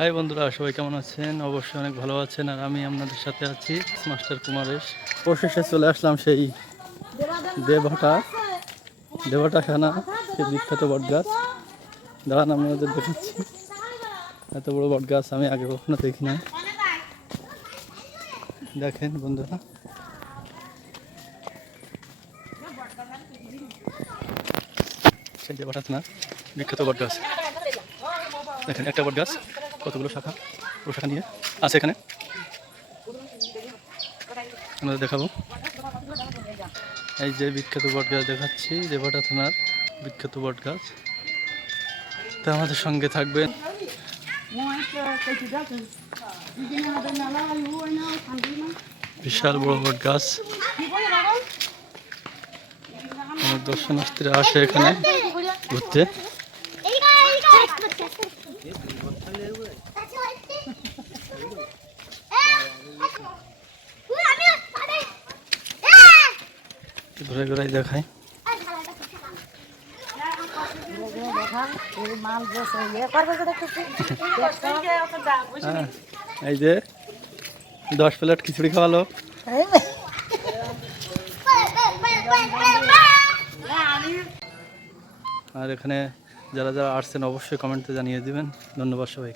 High বন্ধুরা, সবাই কেমন আছেন? অবশ্যই অনেক ভালো আছেন, আর আমি আপনাদের সাথে আছি মাস্টার কুমারেশ। অবশেষে চলে আসলাম সেই দেবহাটা খানা সেই বিখ্যাত বট গাছ দাঁড়ান, আমি ওদের দেখাচ্ছি। এত বড় বট গাছ আমি আগে কখনো দেখি না দেখেন বন্ধুরা। সেই দেবহাটা থানা বিখ্যাত বট গাছ দেখেন একটা বট গাছ কতগুলো শাখা? পুরো শাখা নিয়ে আছে এখানে? আমাদের দেখাবো। এই যে বিখ্যাত বট গাছ দেখাচ্ছি দেবটা থানার বিখ্যাত বট গাছ তো আমাদের সঙ্গে থাকবেন। বিশাল বড় বট গাছ অনেক দর্শনার্থীরা আসে এখানে ঘুরতে। ঘুরে ঘুরে দেখায় হ্যাঁ এই যে দশ প্লেট খিচুড়ি খাওয়ালো আর এখানে যারা যারা আসছেন অবশ্যই কমেন্টে জানিয়ে দিবেন। ধন্যবাদ সবাই